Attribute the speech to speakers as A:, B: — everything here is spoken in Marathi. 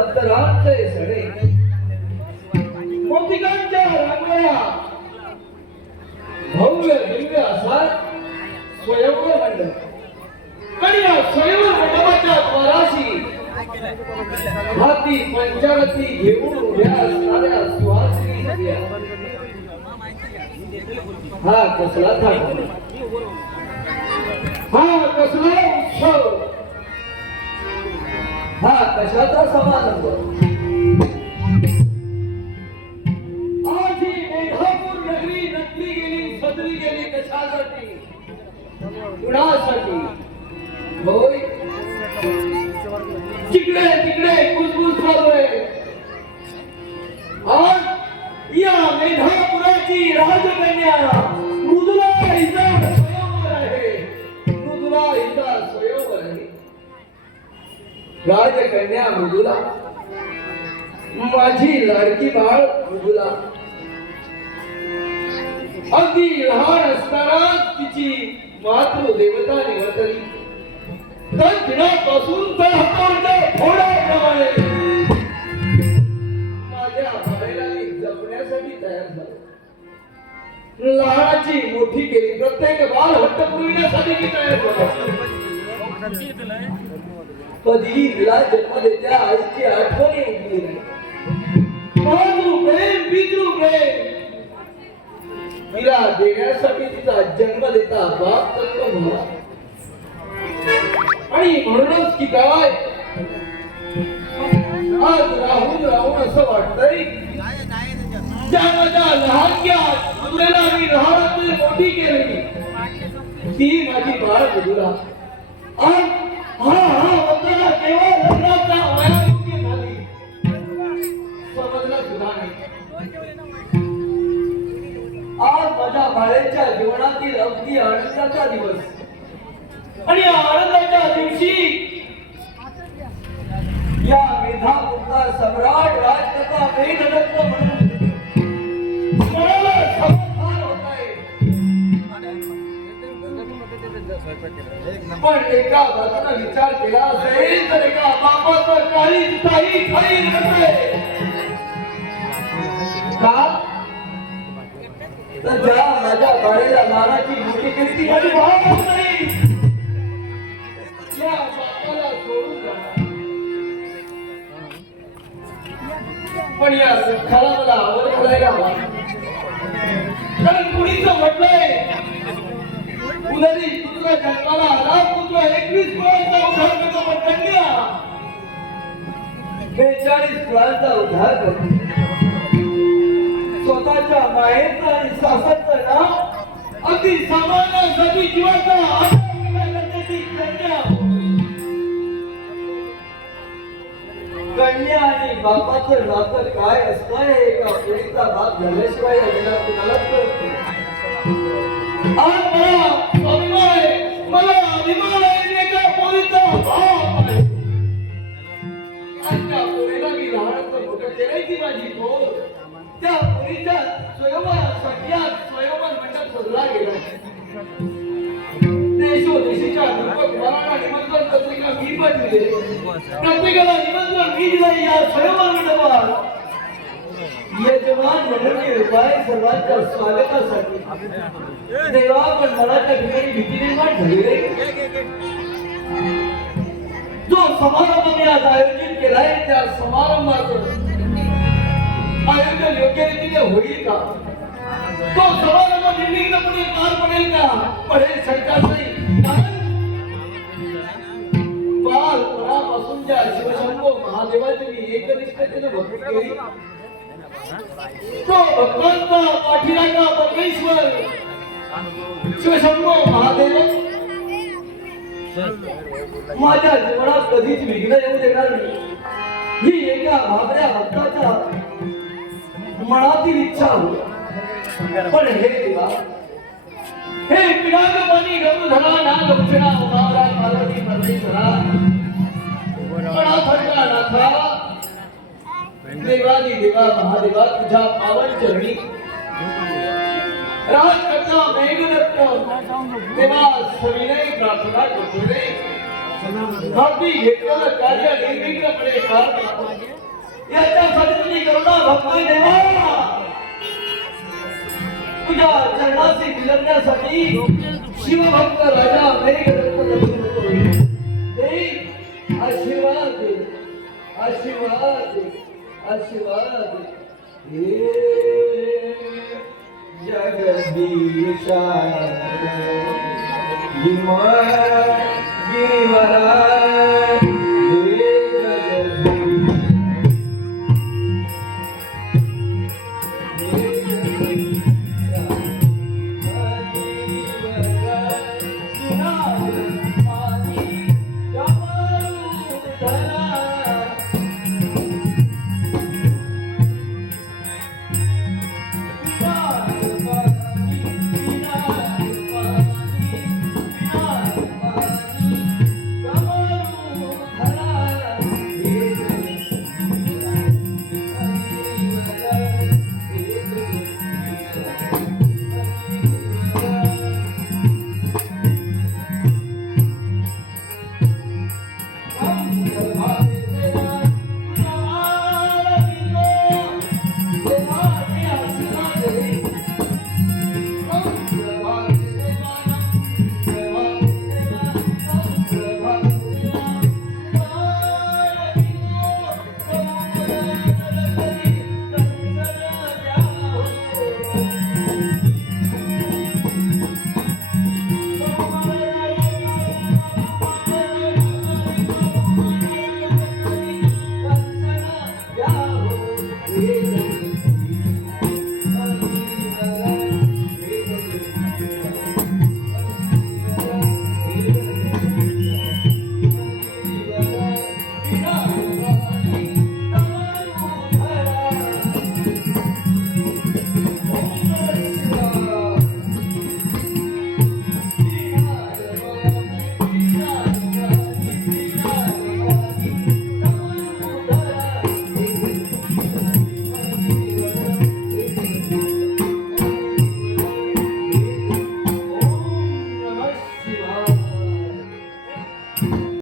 A: अंतराचे सडे. मोतिकांच्या रांगोळ्या. भव्य दिव्य असा स्वयंवर मंडप. आणि या स्वयंवर मंडपाच्या द्वाराशी हाती पंचारती घेऊन उभ्या असणाऱ्या सुहासिनी स्त्रिया. हा कसला थाट. हा कसला उत्सव. हा कशाचा समारंभ आज ही मेधापूर नगरी नटली गेली गेली कशासाठी? कुणासाठी? होय? तिकडे तिकडे कुसबुस चालू आहे. आज या मेधापुराची राजकन्या राजकन्या मृदुला. माझी लाडकी बाळ मृदुला. अगदी लहान असताना तिची मातृ देवता निवर्तली तर तिनापासून तर हातावरच्या फोडाप्रमाणे माझ्या बाळेला जपण्यासाठी तयार झालो. लहानाची मोठी केली. प्रत्येक बाल हट्ट पुरविण्यासाठी मी तयार झालो. कधी तिला जन्म देत्या आईची आठवण उठली नाही. मातृ पितृ प्रेम. तिला देण्यासाठी तिचा जन्म देता बाप तत्व झाला आणि म्हणूनच की काय? आज राहून राहून असं वाटतंय ज्या माझ्या लहानग्या मुलाला मी लहानातून मोठी केली. ती माझी बाळ मधुरा आज माझ्या बाळेच्या जीवनातील अगदी आनंदाचा दिवस. आणि आनंदाच्या दिवशी या मेधापुरता सम्राट राजकथा मेघदत्त म्हणून पण एका बाजूला विचार केला असेल तर एका बापाचं काही काही काही नसते का? तर ज्या माझ्या बाळेला नानाची मोठी केली ती माझी नाही या बापाला सोडून पण या दुःखाला मला आवड करायला हवा. कारण कुणीच म्हटलंय उदरी पुत्र जन्माला आला पुत्र एकवीस कुळांचा उद्धार करतो पण कन्या. बेचाळीस कुळांचा उद्धार करतो स्वतःच्या माहेरचं आणि सासरचं नाव अगदी सामान्यासाठी जीवाचा कन्या. आणि बापाचं नातं काय असतं हे एका पुढचा भाग झाल्याशिवाय या जगात कुणालाच कळत आज मला अभिमान आहे. मला अभिमान आहे एका पोरीचा बाप आहे. आज पोरीला मी लहानाचं मोठं केलंय ती माझी पोर? त्या पोरीच्या स्वयंवर आज स्वयंवर मंडप सजला गेला. देशोदेशीच्या कुमारांना निमंत्रण पत्रिका मी प्रत्येकाला निमंत्रण मी या स्वयंवर यजमान सर्वांच्या स्वागतासाठी. देवा पण ठिकाणी भीती निर्माण जो समारंभ मी आज आयोजित केलाय त्या समारंभाचं आयोजन योग्य रीतीने होईल का? तो समारंभ निर्विघ्नपणे पार पडेल का? पडेल सरकार नाही. काल परापासून ज्या शिवशंभो महादेवाची मी एकनिष्ठतेने भक्ती केली तो भक्तांचा पाठीराखा परमेश्वर शिवशंभो महादेव माझ्या जीवनात कधीच विघ्न येऊ देणार नाही. ही एका भाबऱ्या भक्ता मनातील इच्छा होती. पण हे देवा हे पिडागपणी गरुधरा नागभूषणा उमावरा पार्वती परमेश्वरा. अनाथांना नाथा. देवादी देवा महादेवा तुझ्या पावन चरणी. राजकन्या मेघरत्न देवा सविनय प्रार्थना करतो रे. हाती घेतलेलं कार्य निर्विघ्नपणे पार पाडतो. याच्यासाठी तुझी करुणा भक्ती देवा. तुझ्या चरणाशी विलंबण्यासाठी शिवभक्त राजा मेघदत्त आशीर्वाद दे आशीर्वाद दे आशीर्वाद दे हे जगदीशा गिरिवरा